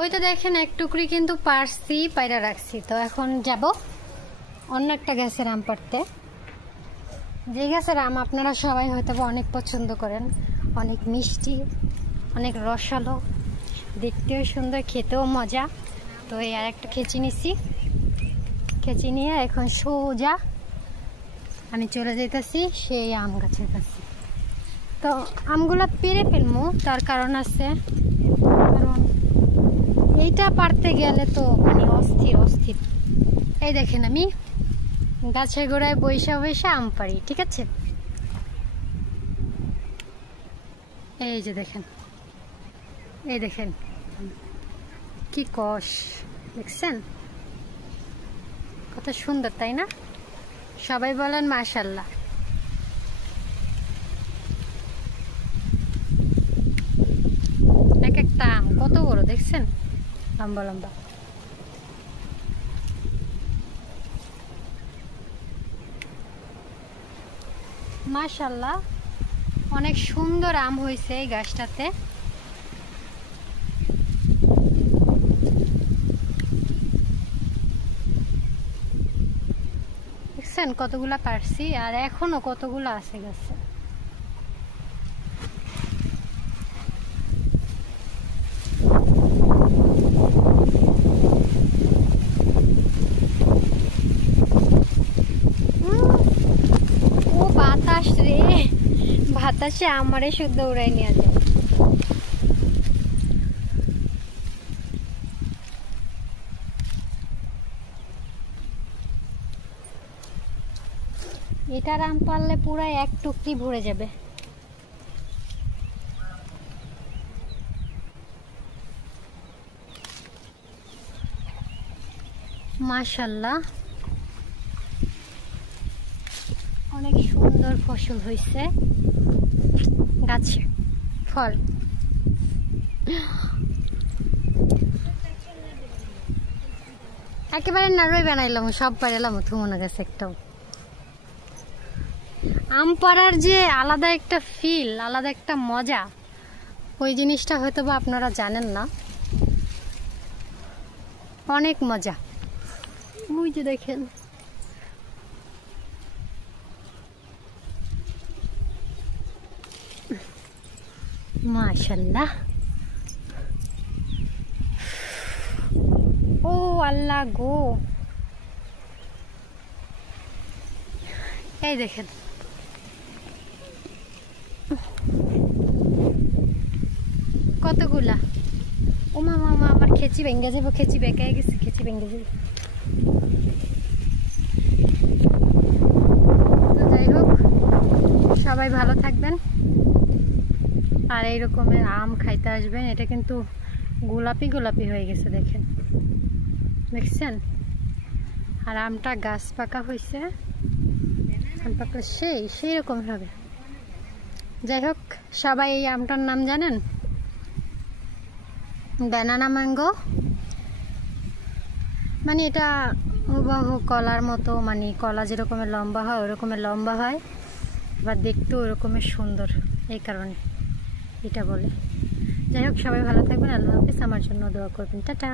ওই তো দেখেন এক টুকরি কিন্তু পারছি, পায়রা রাখছি। তো এখন যাব অন্য একটা গাছের আম পাড়তে। যে গাছের আম আপনারা সবাই হয়তো অনেক পছন্দ করেন, অনেক মিষ্টি, অনেক রসালো, দেখতেও সুন্দর, খেতেও মজা। তো এই আর একটা খেচি নিছি, খেচি নিয়ে এখন সোজা আমি চলে যেতেছি সেই আম গাছের কাছে। তো আমগুলো পেরে ফেলবো, তার কারণ আছে, কারণ এইটা পারতে গেলে তো মানে অস্থির অস্থির। এই দেখেন আমি গাছের গোড়ায় বৈশা বৈশা আম পারি, ঠিক আছে? এই যে দেখেন, এই দেখেন কি কষ, দেখছেন কত সুন্দর, তাই না? সবাই বলেন মাশাআল্লাহ। এক একটা আম কত বড় দেখছেন, লম্বা লম্বা। মাশাআল্লাহ অনেক সুন্দর আম হয়েছে এই গাছটাতে। দেখছেন কতগুলা পারছি, আর এখনো কতগুলো আছে গাছে। ও বাতাস রে, বাতাসে আমারে শুদ্ধ উড়াই নিয়ে যায়। এটার আম পারলে পুরো এক টুকরি ভরে যাবে। মাশাআল্লাহ অনেক সুন্দর ফসল হয়েছে গাছে, ফল। একেবারে নাড়ুই বানাইলাম, সব পাইলাম থুমনা গাছে একটাও। আম পাড়ার যে আলাদা একটা ফিল, আলাদা একটা মজা, ওই জিনিসটা হয়তো বা আপনারা জানেন না। অনেক মজা। ওই যে দেখেন মাশাআল্লাহ। ও আল্লাহ গো, এই দেখেন কতগুলা। ও মামা আমার খেচি ভেঙে যাবো, খেচি বেঁকে গেছে, খেচি ভেঙে যাবে। তো যাই হোক, সবাই ভালো থাকবেন আর এই রকমের আম খাইতে আসবেন। এটা কিন্তু গোলাপি গোলাপি হয়ে গেছে, দেখেন, দেখছেন? আর আমটা গাছ পাকা হয়েছে, আম পাকলে সেই রকম হবে। যাই হোক, সবাই এই আমটার নাম জানেন? Banana mango. মানে এটা হুবহু কলার মতো, মানে কলা যেরকমের লম্বা হয় ওরকমের লম্বা হয়, আবার দেখতেও ওরকমের সুন্দর, এই কারণে এটা বলে। যাই হোক, সবাই ভালো থাকবেন, আল্লাহ হাফেজ। আমার জন্য দোয়া করবেন, টাটা।